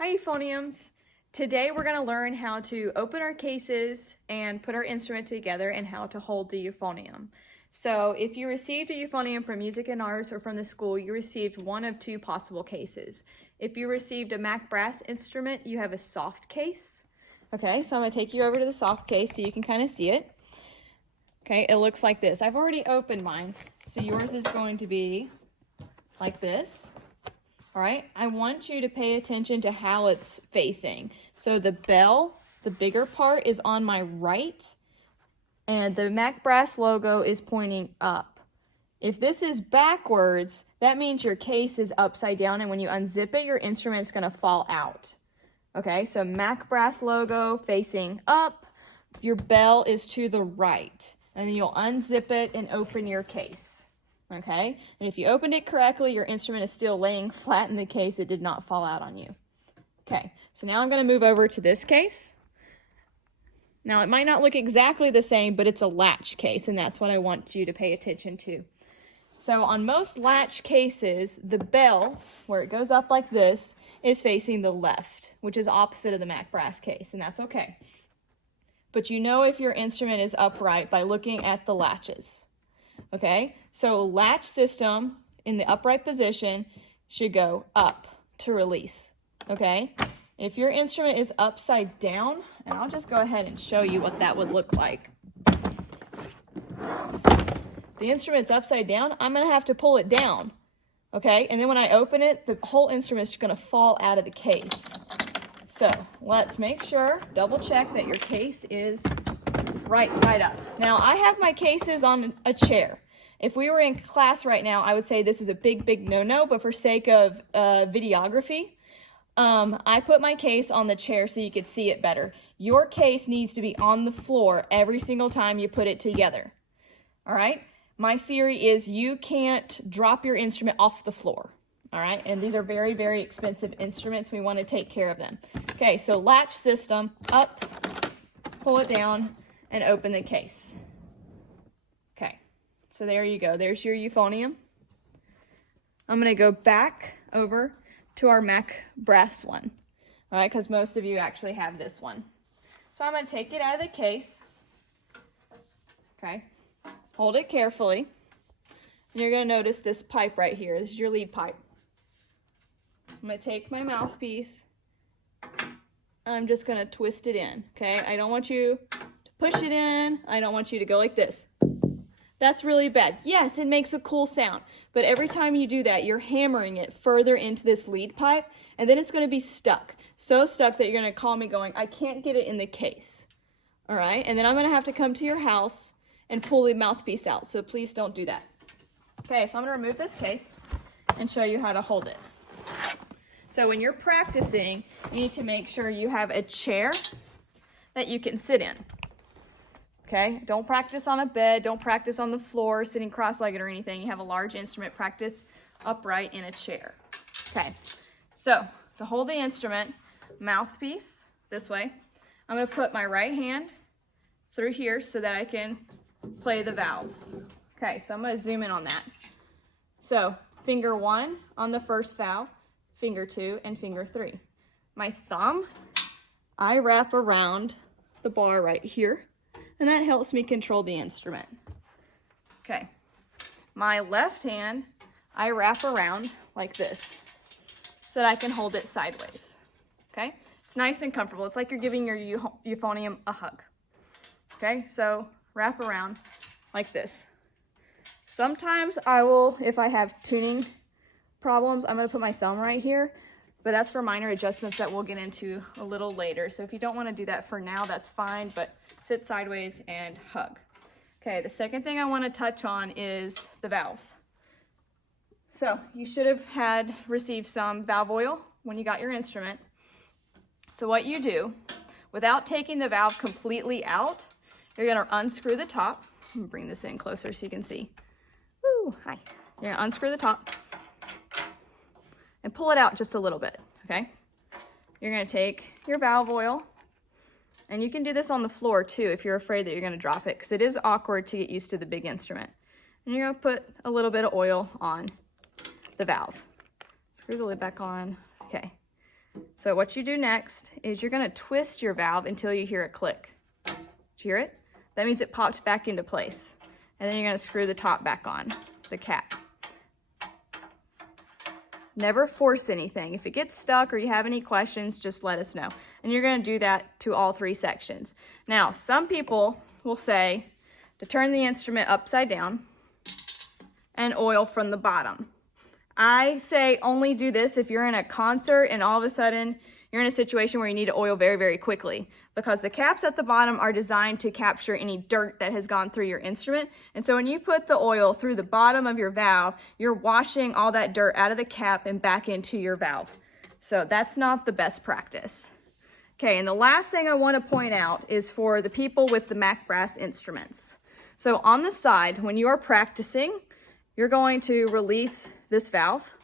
Hi Euphoniums! Today we're going to learn how to open our cases and put our instrument together and how to hold the euphonium. So if you received a euphonium from Music and Arts or from the school, you received one of two possible cases. If you received a Mac brass instrument, you have a soft case. Okay, so I'm going to take you over to the soft case so you can kind of see it. Okay, it looks like this. I've already opened mine, so yours is going to be like this. All right, I want you to pay attention to how it's facing. So the bell, the bigger part, is on my right, and the Mac Brass logo is pointing up. If this is backwards, that means your case is upside down, and when you unzip it, your instrument's gonna fall out. Okay, so Mac Brass logo facing up, your bell is to the right, and then you'll unzip it and open your case. Okay, and if you opened it correctly, your instrument is still laying flat in the case. It did not fall out on you. Okay, so now I'm going to move over to this case. Now it might not look exactly the same, but it's a latch case, and that's what I want you to pay attention to. So on most latch cases, the bell, where it goes up like this, is facing the left, which is opposite of the Mac Brass case, and that's okay. But you know if your instrument is upright by looking at the latches. Okay, so latch system in the upright position should go up to release. Okay, if your instrument is upside down, and I'll just go ahead and show you what that would look like. The instrument's upside down, I'm going to have to pull it down. Okay, and then when I open it, the whole instrument's going to fall out of the case. So let's make sure, double check that your case is right side up. Now I have my cases on a chair. If we were in class right now, I would say this is a big no-no, but for sake of videography, I put my case on the chair so you could see it better. Your case needs to be on the floor every single time you put it together. All right? My theory is you can't drop your instrument off the floor. All right? And these are very expensive instruments. We want to take care of them. Okay, so latch system, up, pull it down, and open the case. Okay, so there you go. There's your euphonium. I'm going to go back over to our Mac Brass one, all right, because most of you actually have this one. So I'm going to take it out of the case. Okay, hold it carefully. And you're going to notice this pipe right here. This is your lead pipe. I'm going to take my mouthpiece. I'm just going to twist it in, okay? I don't want you push it in. I don't want you to go like this. That's really bad. Yes, it makes a cool sound, but every time you do that, you're hammering it further into this lead pipe, and then it's going to be stuck. So stuck that you're going to call me going, I can't get it in the case. All right, and then I'm going to have to come to your house and pull the mouthpiece out, so please don't do that. Okay, so I'm going to remove this case and show you how to hold it. So when you're practicing, you need to make sure you have a chair that you can sit in. Okay, don't practice on a bed, don't practice on the floor, sitting cross-legged or anything. You have a large instrument, practice upright in a chair. Okay, so to hold the instrument, mouthpiece this way, I'm going to put my right hand through here so that I can play the valves. Okay, so I'm going to zoom in on that. So finger 1 on the first valve, finger 2, and finger 3. My thumb, I wrap around the bar right here, and that helps me control the instrument. Okay, my left hand, I wrap around like this so that I can hold it sideways. Okay, it's nice and comfortable. It's like you're giving your euphonium a hug. Okay, so wrap around like this. Sometimes I will, if I have tuning problems, I'm going to put my thumb right here, but that's for minor adjustments that we'll get into a little later. So if you don't want to do that for now, that's fine, but sit sideways and hug. Okay, the second thing I want to touch on is the valves. So you should have received some valve oil when you got your instrument. So what you do, without taking the valve completely out, you're going to unscrew the top. Let me bring this in closer so you can see. Woo, hi. You're going to unscrew the top and pull it out just a little bit, okay? You're going to take your valve oil, and you can do this on the floor too if you're afraid that you're going to drop it, because it is awkward to get used to the big instrument. And you're going to put a little bit of oil on the valve. Screw the lid back on. Okay. So what you do next is you're gonna twist your valve until you hear a click. Did you hear it? That means it popped back into place. And then you're gonna screw the top back on, the cap. Never force anything. If it gets stuck or you have any questions, just let us know. And you're gonna do that to all 3 sections. Now, some people will say to turn the instrument upside down and oil from the bottom. I say only do this if you're in a concert and all of a sudden you're in a situation where you need to oil very, very quickly, because the caps at the bottom are designed to capture any dirt that has gone through your instrument. And so when you put the oil through the bottom of your valve, you're washing all that dirt out of the cap and back into your valve. So that's not the best practice. Okay, and the last thing I want to point out is for the people with the Mac brass instruments. So on the side, when you are practicing, you're going to release this valve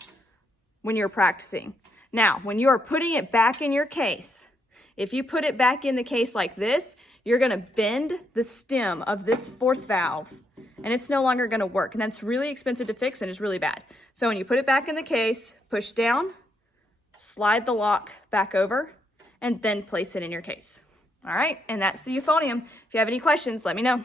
when you're practicing. Now, when you are putting it back in your case, if you put it back in the case like this, you're gonna bend the stem of this 4th valve and it's no longer gonna work. And that's really expensive to fix and it's really bad. So when you put it back in the case, push down, slide the lock back over, and then place it in your case. All right, and that's the euphonium. If you have any questions, let me know.